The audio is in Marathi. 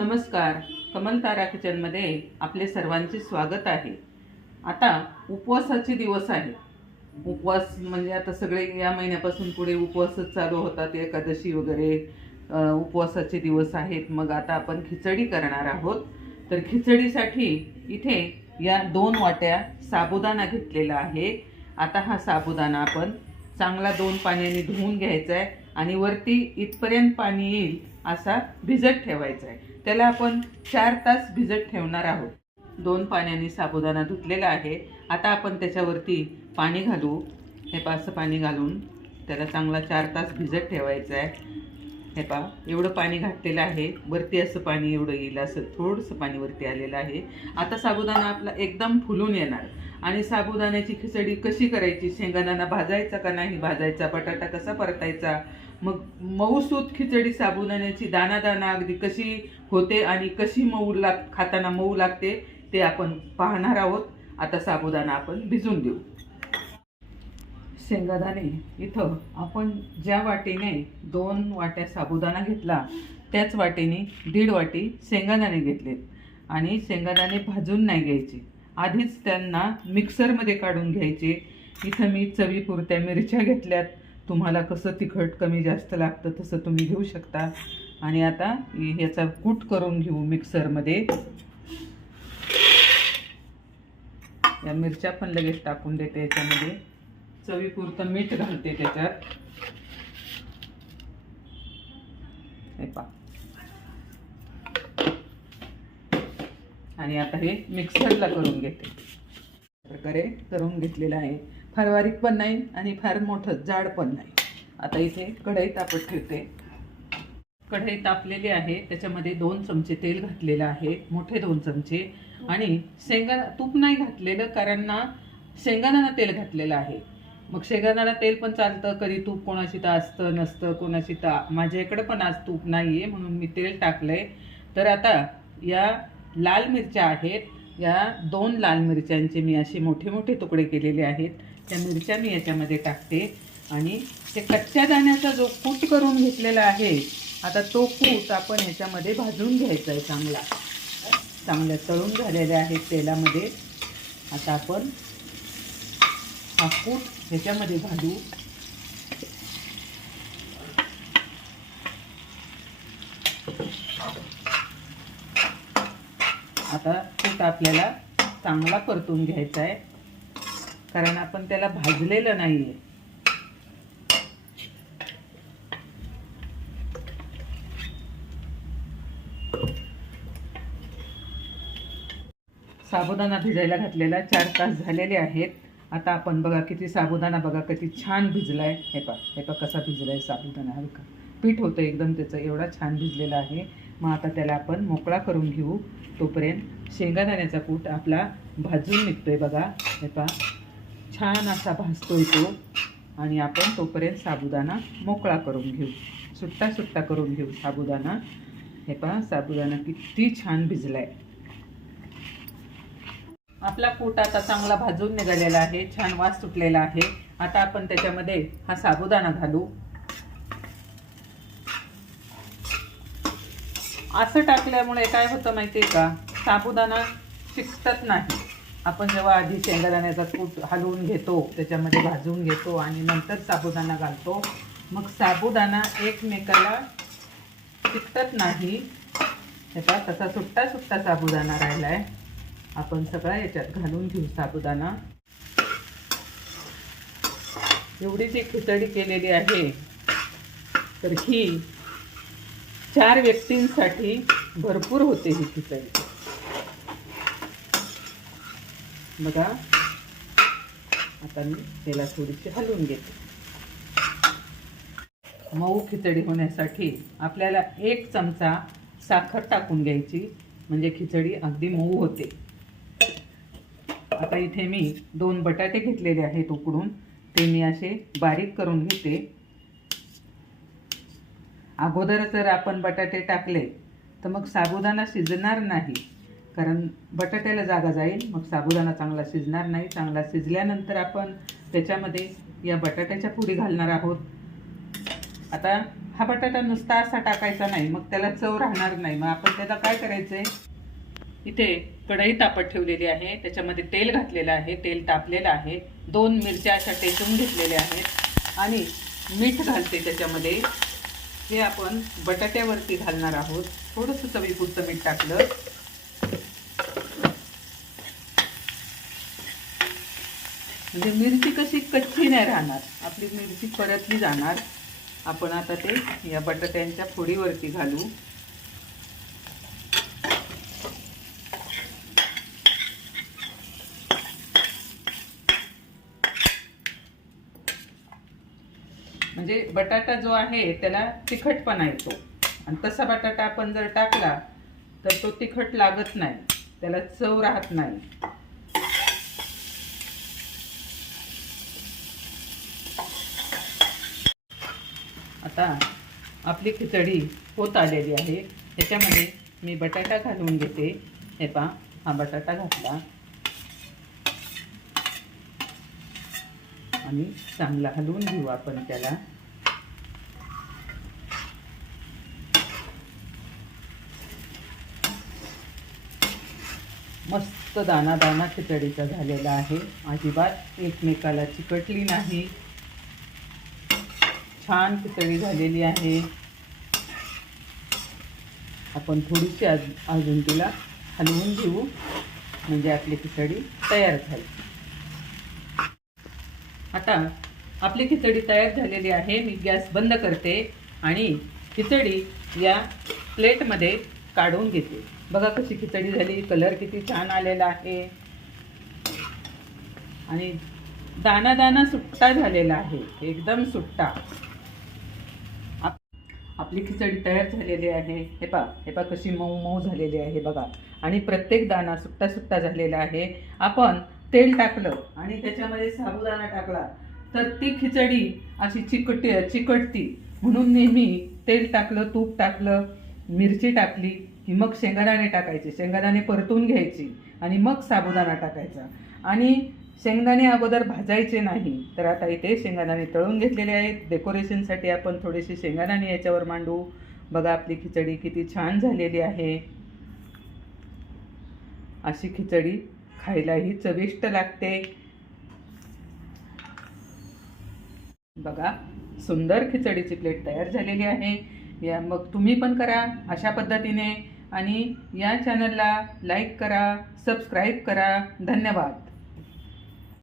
नमस्कार. कमल तारा किचनमध्ये आपले सर्वांचे स्वागत आहे. आता उपवासाचे दिवस आहे उपवास म्हणजे आता सगळे या महिन्यापासून पुढे उपवासच चालू होतात एकादशी वगैरे उपवासाचे दिवस आहेत. मग आता आपण खिचडी करणार आहोत. तर खिचडीसाठी इथे या दोन वाट्या साबुदाणा घेतलेला आहे. आता हा साबुदाणा आपण चांगला दोन पाण्याने धुवून घ्यायचा आहे आणि वरती इथपर्यंत पाणी येईल असा भिजत ठेवायचा आहे. त्याला आपण चार तास भिजत ठेवणार आहोत. दोन पाण्याने साबुदाणा धुतलेला आहे. आता आपण त्याच्यावरती पाणी घालू. हे पाचं पाणी घालून त्याला चांगला चार तास भिजत ठेवायचं आहे. हे पा एवढं पाणी घातलेलं आहे. वरती असं पाणी एवढं येईल असं थोडंसं पाणी वरती आलेलं आहे. आता साबुदाणा आपला एकदम फुलून येणार. आणि साबुदाण्याची खिचडी कशी करायची? शेंगादाणा भाजायचा का नाही भाजायचा? बटाटा कसा परतायचा? मग मऊसूत खिचडी साबुदाण्याची दाना दाना अगदी कशी होते आणि कशी मऊ लाग खाताना मऊ लागते ते आपण पाहणार आहोत. आता साबुदाणा आपण भिजून देऊ. शेंगादाणे इथं आपण ज्या वाटीने दोन वाट्या साबुदाणा घेतला त्याच वाटीने दीड वाटी शेंगादाणे घेतलेत आणि शेंगादाणे भाजून नाही घ्यायचे. आधीच त्यांना मिक्सरमध्ये काढून घ्यायचे. इथं मी चवीपुरत्या मिरच्या घेतल्यात. तुम्हाला कसं तिखट कमी जास्त लागतं तसं तुम्ही घेऊ शकता. आणि आता ह्याचा कूट करून घेऊ मिक्सरमध्ये. या मिरच्या पण लगेच टाकून देते याच्यामध्ये. चवीपुरतं मीठ घालते त्याच्यात. हे पा आणि आता हे मिक्सरला करून घेते. प्रकारे करून घेतलेलं आहे. फार बारीक पण नाही आणि फार मोठं जाड पण नाही. आता इथे कढई तापत ठेवते. कढई तापलेली आहे. त्याच्यामध्ये दोन चमचे तेल घातलेलं आहे. मोठे दोन चमचे. आणि शेंगा तूप नाही घातलेलं कारण ना शेंगादाणा तेल घातलेलं आहे. मग शेंगाणाला तेल पण चालतं. कधी तूप कोणाची तर असतं नसतं कोणाची तर माझ्याकडे पण आज तूप नाही आहे म्हणून मी तेल टाकलंय. तर आता या लाल मिरच्या आहेत. या दोन लाल मिरच्यांचे मी असे मोठे मोठे तुकडे केलेले आहेत. त्या मिरच्या मी याच्यामध्ये टाकते. आणि ते कच्च्या दाण्याचा जो कूट करून घेतलेला आहे आता तो कूट आपण ह्याच्यामध्ये भाजून घ्यायचा आहे चांगला. चांगल्या तळून झालेल्या आहेत तेलामध्ये. आता आपण हा कूट ह्याच्यामध्ये घालू आता कूट आपल्याला चांगला परतून घ्यायचा आहे. कारण आपण त्याला भाजलेलं नाही आहे साबुदाणा भिजायला घातलेला चार तास झालेले आहेत. आता आपण बघा किती साबुदाणा बघा किती छान भिजलाय. हे पा हे पा कसा भिजलाय साबुदाणा हलका. पीठ होतं एकदम त्याचं एवढा छान भिजलेला आहे. मग आता त्याला आपण मोकळा करून घेऊ. तोपर्यंत शेंगादाण्याचा कूट आपला भाजून निघतोय बघा. हे पा छान असा भासतोय तो आणि आपण तोपर्यंत साबुदाणा मोकळा करून घेऊ. सुट्टा सुट्टा करून घेऊ साबुदाणा. हे पहा साबुदाणा किती छान भिजलाय. आपला कूट आता चांगला भाजून निघालेला आहे छान वास सुटलेला आहे. आता आपण त्याच्यामध्ये हा साबुदाणा घालू. असं टाकल्यामुळे काय होतं माहितीये का? साबुदाणा चिकटत नाही. आपण जेव्हा आधी शेंगादाण्याचा कूट हलवून घेतो त्याच्यामध्ये भाजून घेतो आणि नंतर साबुदाणा घालतो. मग साबुदाणा एकमेकाला चिकटत नाही. त्याचा तसा सुट्टा सुट्टा साबुदाणा आहे आपण सगळा याच्यात घालून घेऊ साबुदाणा. एवढी जी खिचडी केलेली आहे. तर ही चार व्यक्तींसाठी भरपूर होते ही खिचडी. बघा. आता मी त्याला थोडीशी हलवून घेते. मऊ खिचडी होण्यासाठी आपल्याला एक चमचा साखर टाकून घ्यायची म्हणजे खिचडी अगदी मऊ होते. आता इथे मी दोन बटाटे घेतलेले आहेत उकडून. ते मी असे बारीक करून घेते. अगोदर जर आपण बटाटे टाकले तर मग साबुदाणा शिजणार नाही. कारण बटाट्याला जागा जाईल मग साबुदाणा चांगला शिजणार नाही. चांगला शिजल्यानंतर आपण त्याच्यामध्ये या बटाट्याच्या पुडी घालणार आहोत. आता हा बटाटा नुसता असा टाकायचा नाही मग त्याला चव राहणार नाही. मग आपण त्याला काय करायचंय? इथे कढई तापत ठेवलेली आहे. त्याच्यामध्ये तेल घातलेलं आहे. तेल तापलेलं आहे. दोन मिरच्या अशा टेचून घेतलेल्या आहेत. आणि मीठ घालते त्याच्यामध्ये. हे आपण बटाट्यावरती घालणार आहोत. थोडंसं चवीपुरतं मीठ टाकलं. म्हणजे मिरची कशी कच्ची नाही राहणार. आपली मिरची परतली जाणार. आपण आता ते या बटाट्यांच्या फोडीवरती घालू. म्हणजे बटाटा जो आहे त्याला तिखटपणा येतो. आणि तसा बटाटा आपण जर टाकला तर तो तिखट लागत नाही. त्याला चव राहत नाही. आता आपली खिचडी होत आलेली आहे. त्याच्यामध्ये मी बटाटा घालून घेते. हे पा हा बटाटा घातला. आणि चांगला हलवून घेऊ आपण त्याला. मस्त दाना दाना खिचडीचा झालेला आहे. अजिबात एकमेकाला चिकटली नाही. छान खिचडी झालेली आहे. आपण थोडीशी आज अजून तिला हलवून घेऊ. म्हणजे आपली खिचडी तयार झाली. आता आपली खिचडी तयार झालेली आहे. मी गॅस बंद करते आणि खिचडी या प्लेटमध्ये काढून घेते. बघा कशी खिचडी झाली. कलर किती छान आलेला आहे. आणि दाना दाना सुट्टा झालेला आहे. एकदम सुट्टा. आपली खिचडी तयार झालेली आहे. हे पा हे पा कशी मऊ मऊ झालेली आहे बघा. आणि प्रत्येक दाना सुट्टा सुट्टा झालेला आहे. आपण तेल टाकलं आणि त्याच्यामध्ये साबुदाणा टाकला तर ती खिचडी अशी चिकट चिकटती. म्हणून नेहमी तेल टाकलं तूप टाकलं मिरची टाकली की मग शेंगदाणे टाकायचे. शेंगदाणे परतून घ्यायची आणि मग साबुदाणा टाकायचा. आणि शेंगदाणे अगोदर भाजायचे नाही. तर आता इथे शेंगदाणे तळून घेतलेले आहेत. डेकोरेशनसाठी आपण थोडेसे शेंगदाणे याच्यावर मांडू. बघा आपली खिचडी किती छान झालेली आहे. अशी खिचडी खायलाही चविष्ट लागते. बघा सुंदर खिचडीची प्लेट तयार झालेली आहे. या मग तुम्ही पण करा अशा पद्धतीने. आणि या चॅनलला लाईक करा सबस्क्राईब करा. धन्यवाद.